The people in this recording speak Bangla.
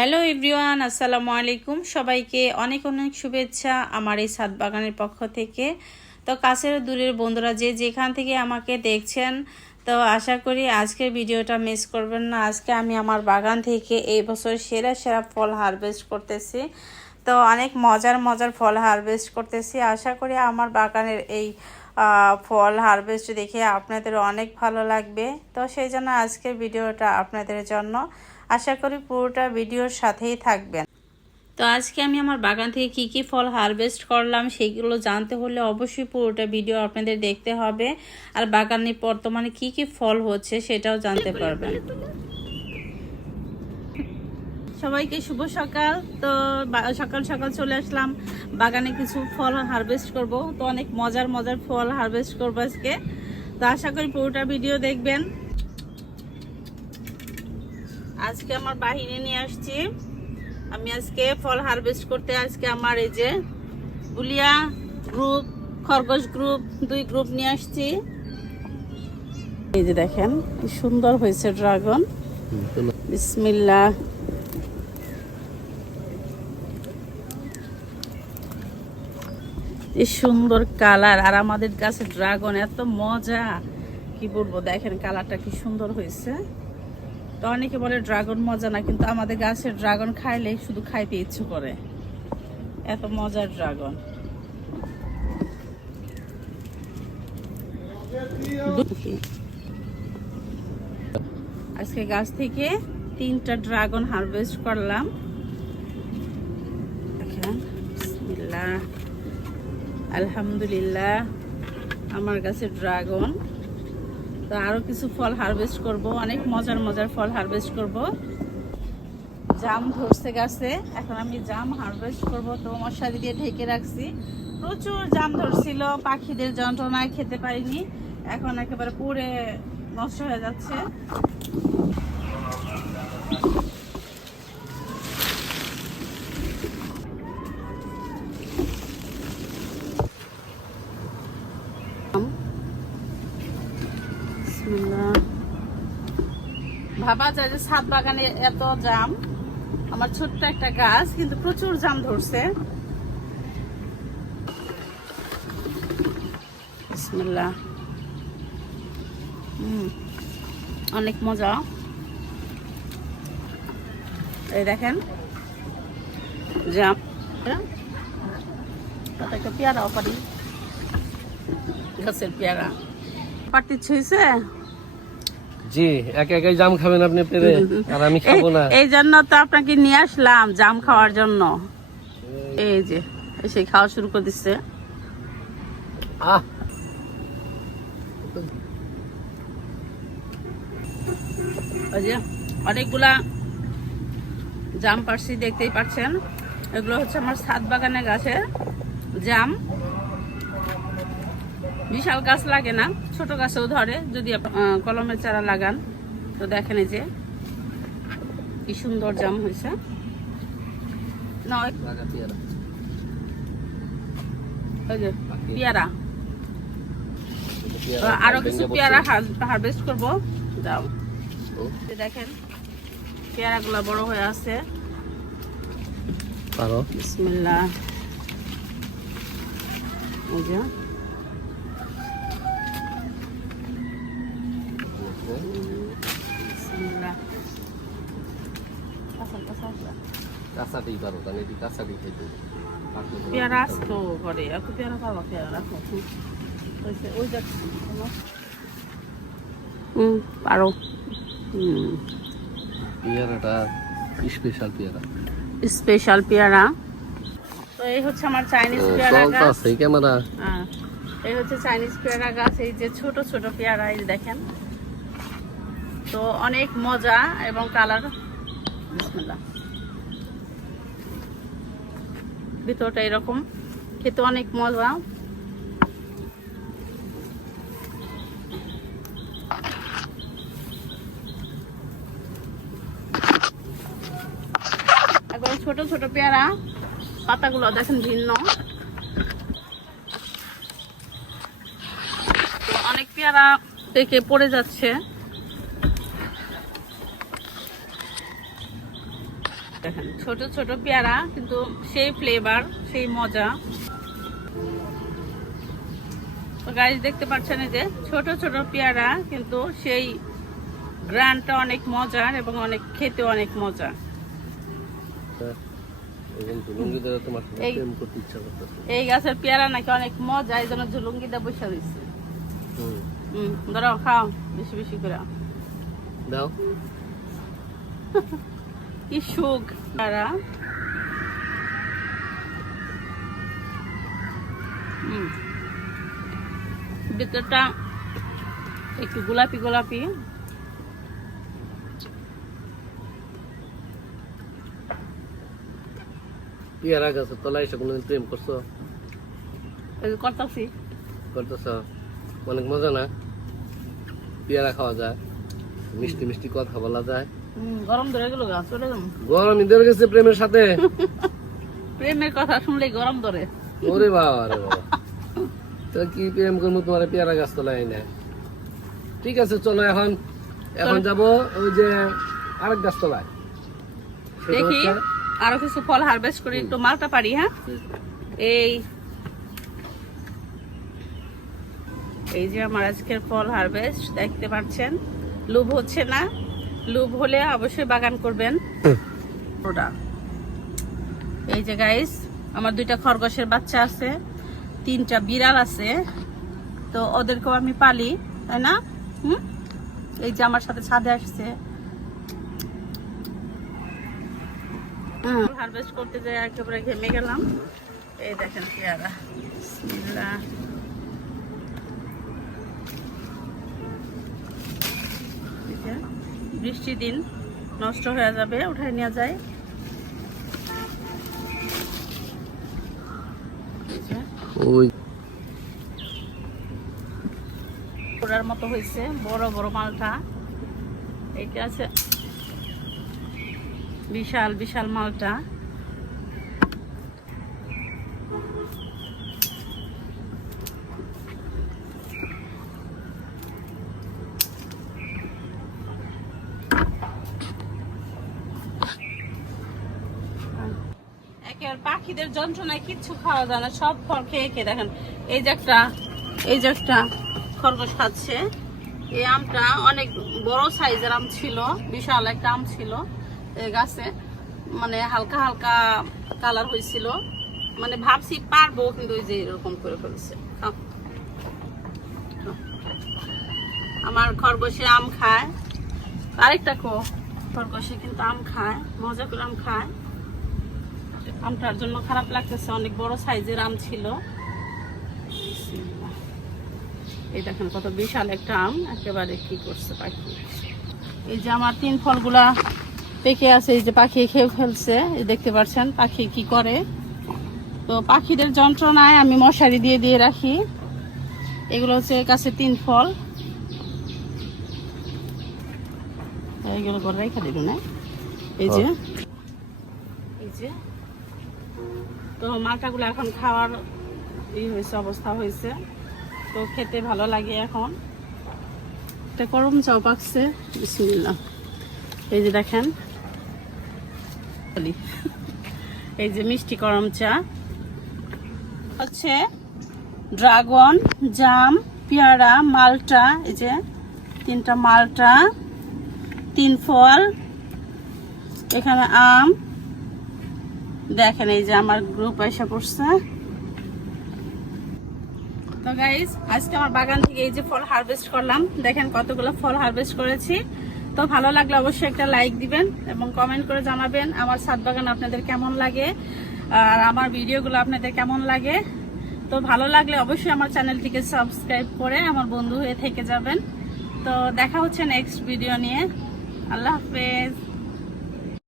হ্যালো এভরিওয়ান, আসসালামু আলাইকুম। সবাইকে অনেক অনেক শুভেচ্ছা আমার এই ছাদ বাগানের পক্ষ থেকে। তো কাছের দূরের বন্ধুরা যে যেখান থেকে আমাকে দেখছেন, তো আশা করি আজকের ভিডিওটা মিস করবেন না। আজকে আমি আমার বাগান থেকে এই বছর সেরা সেরা ফল হারভেস্ট করতেছি। তো অনেক মজার মজার ফল হারভেস্ট করতেছি। আশা করি আমার বাগানের এই ফল হারভেস্ট দেখে আপনাদের অনেক ভালো লাগবে। তো সেই জন্য আজকের ভিডিওটা আপনাদের জন্য। আশা করি পুরোটা ভিডিওর সাথেই থাকবেন। তো আজকে আমি আমার বাগান থেকে কি কি ফল হারভেস্ট করলাম সেগুলো জানতে হলে অবশ্যই পুরোটা ভিডিও আপনাদের দেখতে হবে, আর বাগানে বর্তমানে কি কি ফল হচ্ছে সেটাও জানতে পারবেন। সবাইকে শুভ সকাল। তো সকাল সকাল চলে আসলাম বাগানে কিছু ফল হারভেস্ট করব। তো অনেক মজার মজার ফল হারভেস্ট করবো আজকে। তো আশা করি পুরোটা ভিডিও দেখবেন। আজকে আমার বাহিনী নিয়ে আসছি। আমি আজকে ফল হারভেস্ট করতে আজকে আমার এই যে বুলিয়া গ্রুপ, খরগোশ গ্রুপ, 2 গ্রুপ নিয়ে আসছি। এই যে দেখেন কি সুন্দর হয়েছে ড্রাগন। বিসমিল্লাহ। কি সুন্দর কালার, আর আমাদের গাছে ড্রাগন এত মজা, কি বলবো। দেখেন কালারটা কি সুন্দর হয়েছে। তো অনেকে বলে ড্রাগন মজা না, কিন্তু আমাদের গাছের ড্রাগন খাইলে শুধু খাইতে ইচ্ছে করে, এত মজার ড্রাগন। আজকে গাছ থেকে 3টা ড্রাগন হারভেস্ট করলাম। দেখেন বিসমিল্লাহ, আলহামদুলিল্লাহ আমার গাছের ড্রাগন। তো আরো কিছু ফল হারভেস্ট করব, অনেক মজার মজার ফল হারভেস্ট করব। জাম ধরছে গাছে, এখন আমি জাম হারভেস্ট করব। তো মশারি দিয়ে ঢেকে রাখছি, প্রচুর জাম ধরছিল, পাখিদের যন্ত্রণায় খেতে পারিনি, এখন একেবারে পুড়ে নষ্ট হয়ে যাচ্ছে। ভাবা যায় যে ছাদ বাগানে এত জাম, আমার ছোট্ট একটা গাছ কিন্তু প্রচুর জাম ধরছে। বিসমিল্লাহ। অনেক মজা। এই দেখেন জাম, একটা পেয়ারাও পারি, গাছের পেয়ারা পারতে হয়েছে। জি, একা একাই জাম খাবেন আপনি পেরে, আর আমি খাবো না। এই জন্য তো আপনাকে নিয়ে আসলাম জাম খাওয়ার জন্য। এই যে এসে খাওয়া শুরু করে দিচ্ছে। ওই যে অনেকগুলা জাম পারছি, দেখতেই পাচ্ছেন। এগুলো হচ্ছে আমার ছাদ বাগানের গাছের জাম। বিশাল গাছ লাগে না, ছোট গাছেও ধরে যদি কলমের চারা লাগান। তো দেখেন এই যে কি সুন্দর জাম হয়েছে। পেয়ারা, আরো কিছু পেয়ারা হারভেস্ট করবো। যাও দেখেন পেয়ারা গুলা বড় হয়ে আছে। বিসমিল্লাহ। এই যে পেয়ারা আসতো ঘরে, এত পেয়ারা পাবা, পেয়ারা রাখো। ওই যাচ্ছি পারো। পেয়ারাটা স্পেশাল পেয়ারা, স্পেশাল পেয়ারা। তো এই হচ্ছে আমার চাইনিজ পেয়ারা গাছ। এই হচ্ছে চাইনিজ পেয়ারা গাছ। এই যে ছোট ছোট পেয়ারা, এই দেখেন। তো অনেক মজা এবং কালার। বিসমিল্লাহ। ভিতরটা এরকম, খেতে অনেক মজা। একবার ছোট ছোট পেয়ারা, পাতাগুলো দেখেন ভিন্ন। অনেক পেয়ারা পেকে পড়ে যাচ্ছে। দেখেন ছোট ছোট পেয়ারা, কিন্তু সেই ফ্লেভার, সেই মজা। তো গাইস দেখতে পাচ্ছেন এই যে ছোট ছোট পেয়ারা, কিন্তু সেই গ্রানটা অনেক মজার এবং অনেক খেতে অনেক মজা। এই গাছের পেয়ারা নাকি অনেক মজা, এই জন্য ঝুলুঙ্গিটা বসে দিচ্ছে। ধরো খাও বেশি বেশি করে দাও। কি সুখ পেয়ারা। ভিতরটা একটু গোলাপি গোলাপি। পেয়ারা গাছের তলায় এসে কোনদিন প্রেম করছো? করতেছি। করতেছ? অনেক মজা না? পেয়ারা খাওয়া যায়, মিষ্টি মিষ্টি কথা বলা যায়। গরম ধরে গেল গা, চলে যাবো। গরম ধরে গেছে প্রেমের সাথে? প্রেমের কথা শুনলেই গরম ধরে। ওরে বাবা রে বাবা, তো কি প্রেম করবো তোমার পেয়ারা গাছ তলায় না? ঠিক আছে চলো, এখন এখন যাবো ওই যে আরেক গাছ তলায়। দেখি আরো কিছু ফল হারভেস্ট করি, একটু মালটা পারি। হ্যাঁ, এই যে আমার আজকের ফল হারভেস্ট দেখতে পাচ্ছেন। লোভ হচ্ছে না? লোভ হলে অবশ্যই বাগান করবেন। এই যে গাইস, আমার 2টা খরগোশের বাচ্চা আছে, 3টা বিড়াল আছে, তো ওদেরকেও আমি পালি, তাই না? এই যে আমার সাথে ছাদে আসছে। হারভেস্ট করতে যাই একেবারে ঘেমে গেলাম। এই দেখেন পেয়ারা, বিসমিল্লাহ। বৃষ্টির দিন নষ্ট হয়ে যাবে, উঠায় নিয়ে যায়। ওরার মতো হয়েছে, বড় বড় মালটা। এটা আছে বিশাল বিশাল মালটা। একেবারে পাখিদের যন্ত্রণায় কিচ্ছু খাওয়া যায় না, সব ফল খেয়ে খেয়ে দেখেন। এই যে একটা খরগোশ খাচ্ছে। এই আমটা অনেক বড় সাইজের আম ছিল, বিশাল একটা আম ছিল এই গাছে, মানে হালকা হালকা কালার হয়েছিল, মানে ভাবছি পারবো, কিন্তু ওই যে এরকম করে ফেলছে। আমার খরগোশে আম খায়, আরেকটা খরগোশে কিন্তু আম খায়, মজা করে আম খায়। আমটার জন্য খারাপ লাগতেছে, অনেক বড় সাইজের আম ছিল। এই দেখেন কত বিশাল একটা আম, একেবারে কি করছে পাখি। এই যে আমার 3 ফলগুলা পেকে আছে, এই যে পাখি খেয়ে ফেলছে, এই দেখতে পাচ্ছেন পাখি কি করে। তো পাখিদের যন্ত্রণায় আমি মশারি দিয়ে দিয়ে রাখি। এগুলো হচ্ছে কাছে 3 ফল, এইগুলো করে রেখে দিল না। এই যে তো মালটাগুলো এখন খাওয়ার হয়েছে, অবস্থা হয়েছে, তো খেতে ভালো লাগে। এখন একটা করম চাও পাকছে, বিসমিল্লাহ। এই যে দেখেন, এই যে মিষ্টি করম চা হচ্ছে, ড্রাগন, জাম, পেয়ারা, মালটা। এই যে 3টা মালটা, 3 ফল, এখানে আম। দেখেন এই যে আমার গ্রুপ এসে পড়ছে। তো গাইস, আজকে আমার বাগান থেকে এই যে ফল হারভেস্ট করলাম, দেখেন কতগুলো ফল হারভেস্ট করেছি। তো ভালো লাগলে অবশ্যই একটা লাইক দিবেন এবং কমেন্ট করে জানাবেন আমার ছাদ বাগান আপনাদের কেমন লাগে, আর আমার ভিডিওগুলো আপনাদের কেমন লাগে। তো ভালো লাগলে অবশ্যই আমার চ্যানেলটিকে সাবস্ক্রাইব করে আমার বন্ধু হয়ে থেকে যাবেন। তো দেখা হচ্ছে নেক্সট ভিডিও নিয়ে। আল্লাহ হাফেজ।